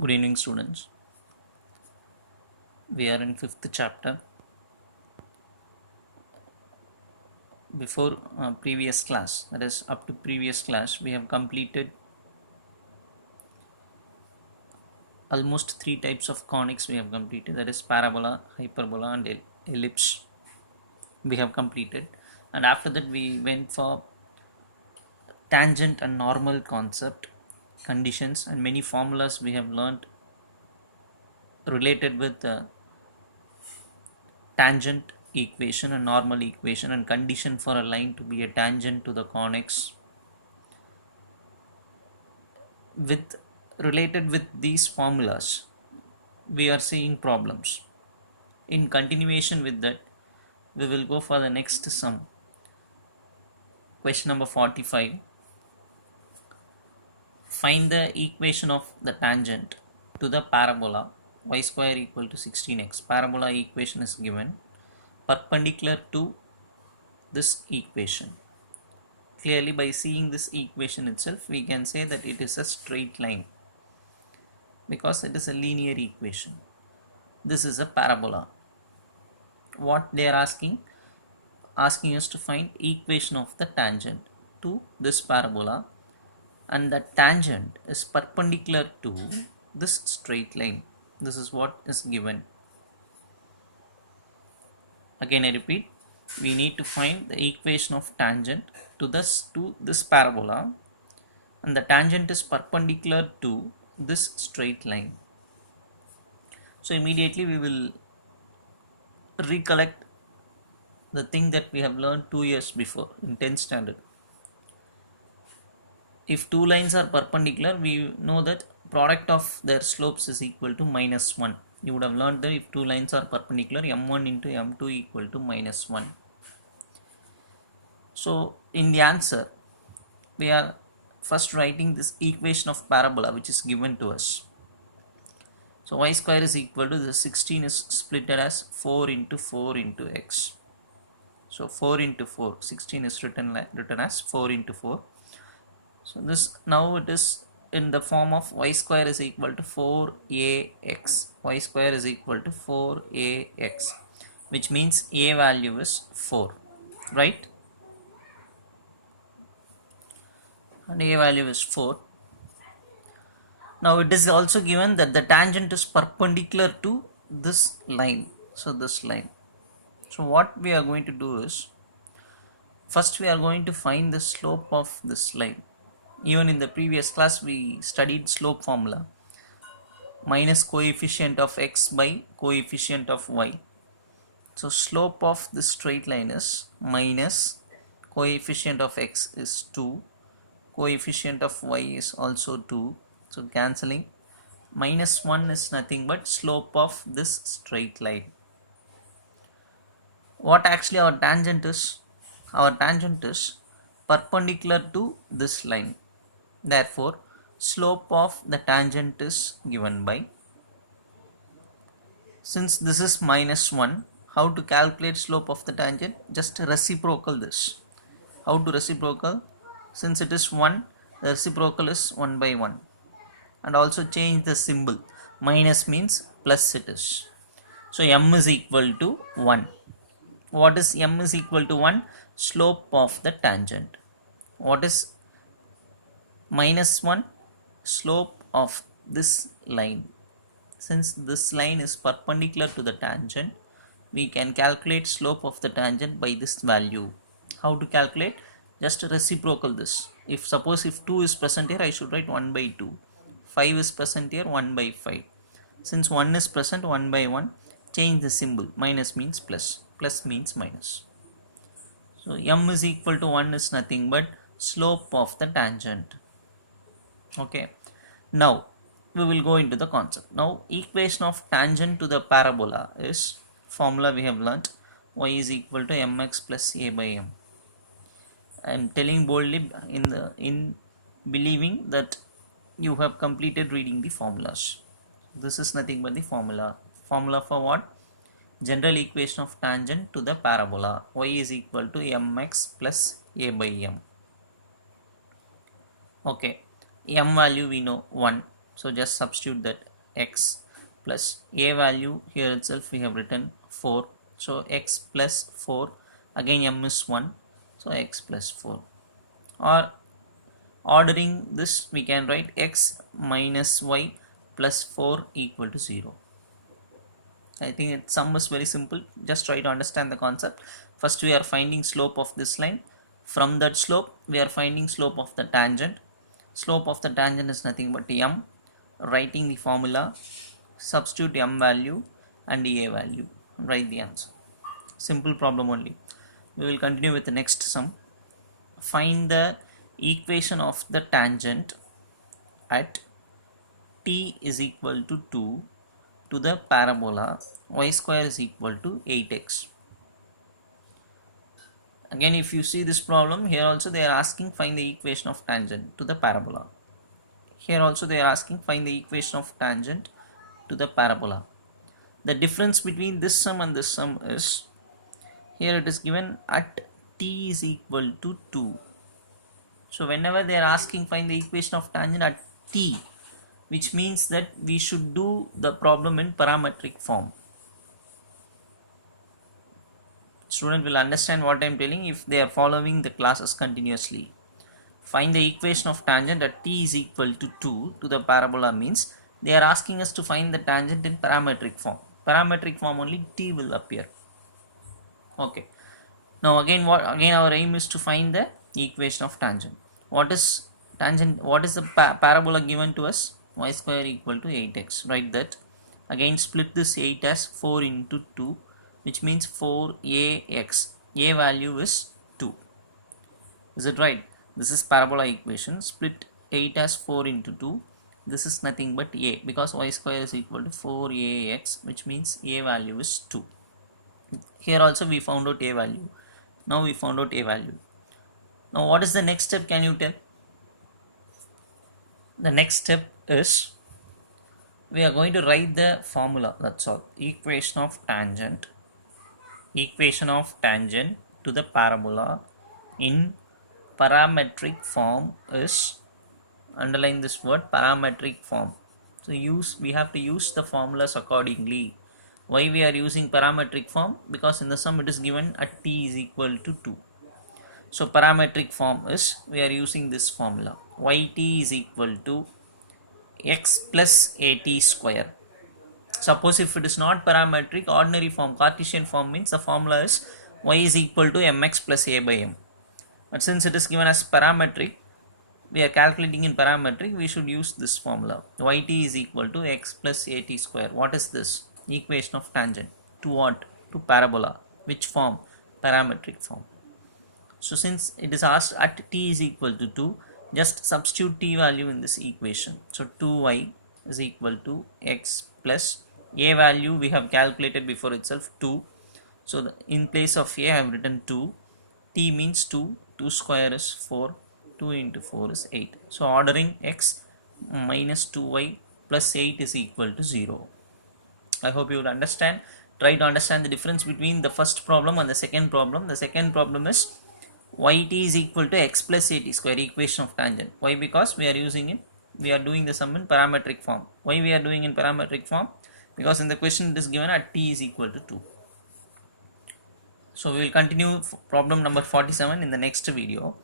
Good evening, students. We are in fifth chapter. Before previous class, that is up to previous class, we have completed almost three types of conics. We have completed, that is parabola, hyperbola, and ellipse. We have completed, and after that we went for tangent and normal concept, conditions, and many formulas we have learned related with tangent equation and normal equation and condition for a line to be a tangent to the conics. With related with these formulas, we are seeing problems. In continuation with that, we will go for the next sum. Question number 45. Find the equation of the tangent to the parabola y square equal to 16x. Parabola equation is given perpendicular to this equation. Clearly, by seeing this equation itself, we can say that it is a straight line because it is a linear equation. This is a parabola. What they are asking us to find equation of the tangent to this parabola, and the tangent is perpendicular to this straight line. This is what is given. Again I repeat, we need to find the equation of tangent to this parabola, and the tangent is perpendicular to this straight line. So immediately we will recollect the thing that we have learned 2 years before in 10th standard. If two lines are perpendicular, we know that product of their slopes is equal to -1. You would have learned that if two lines are perpendicular, m1 into m2 equal to -1. So in the answer, we are first writing this equation of parabola which is given to us. So y square is equal to the 16 is splitted as 4 into 4 into x. So 4 into 4, 16 is written as 4 into 4. So this now it is in the form of y square is equal to 4ax. Y square is equal to 4ax, which means a value is 4, right? And a value is 4. Now it is also given that the tangent is perpendicular to this line. So this line. So what we are going to do is, first we are going to find the slope of this line. Even in the previous class we studied slope formula, minus coefficient of x by coefficient of y. So slope of this straight line is minus coefficient of x is 2, coefficient of y is also 2. So cancelling, -1 is nothing but slope of this straight line. What actually our tangent is? Our tangent is perpendicular to this line. Therefore, slope of the tangent is given by, since this is -1, how to calculate slope of the tangent? Just reciprocal this. How to reciprocal? Since it is 1, the reciprocal is 1 by 1. And also change the symbol. Minus means plus it is. So m is equal to 1. What is m is equal to 1? Slope of the tangent. What is -1? Slope of this line. Since this line is perpendicular to the tangent, we can calculate slope of the tangent by this value. How to calculate? Just reciprocal this. If suppose if 2 is present here, I should write 1 by 2. 5 is present here, 1 by 5. Since 1 is present, 1 by 1, change the symbol. Minus means plus, plus means minus. So m is equal to 1 is nothing but slope of the tangent. Okay. Now we will go into the concept. Now equation of tangent to the parabola is, formula we have learnt, y is equal to mx plus a by m. I am telling boldly in believing that you have completed reading the formulas. This is nothing but the formula. Formula for what? General equation of tangent to the parabola. Y is equal to mx plus a by m. Okay, m value we know 1. So just substitute that x plus a value here itself we have written 4. So x plus 4, again m is 1, so x plus 4. Or ordering this, we can write x minus y plus 4 equal to 0. I think its sum is very simple. Just try to understand the concept. First we are finding slope of this line. From that slope we are finding slope of the tangent. Slope of the tangent is nothing but m. Writing the formula, substitute m value and a value, write the answer. Simple problem only. We will continue with the next sum. Find the equation of the tangent at t is equal to 2 to the parabola y square is equal to 8x. Again, if you see this problem, here also they are asking find the equation of tangent to the parabola. Here also they are asking find the equation of tangent to the parabola. The difference between this sum and this sum is, here it is given at t is equal to 2. So whenever they are asking find the equation of tangent at t, which means that we should do the problem in parametric form. Student will understand what I am telling if they are following the classes continuously. Find the equation of tangent at t is equal to 2 to the parabola means they are asking us to find the tangent in parametric form. Parametric form only t will appear. Okay. Now again our aim is to find the equation of tangent. What is tangent? What is the parabola given to us? Y square equal to 8x. Write that. Again split this 8 as 4 into 2, which means 4ax. A value is 2. Is it right? This is parabola equation. Split 8 as 4 into 2. This is nothing but a, because y square is equal to 4ax, which means a value is 2. Here also we found out a value. Now we found out a value. Now what is the next step? Can you tell? The next step is we are going to write the formula. That's all. Equation of tangent to the parabola in parametric form is, underline this word, parametric form. So we have to use the formulas accordingly. Why we are using parametric form? Because in the sum it is given at t is equal to 2. So parametric form is, we are using this formula. Yt is equal to x plus at square. Suppose if it is not parametric, ordinary form, Cartesian form means the formula is y is equal to mx plus a by m. But since it is given as parametric, we are calculating in parametric, we should use this formula. Yt is equal to x plus at square. What is this? Equation of tangent. To what? To parabola. Which form? Parametric form. So since it is asked at t is equal to 2, just substitute t value in this equation. So 2y is equal to x plus a value we have calculated before itself, 2. So in place of a I have written 2. T means 2. 2 square is 4. 2 into 4 is 8. So ordering x minus 2y plus 8 is equal to 0. I hope you will understand. Try to understand the difference between the first problem and the second problem. The second problem is yt is equal to x plus at square, equation of tangent. Why? Because we are doing the sum in parametric form. Why we are doing in parametric form? Because in the question it is given at t is equal to 2. So we will continue problem number 47 in the next video.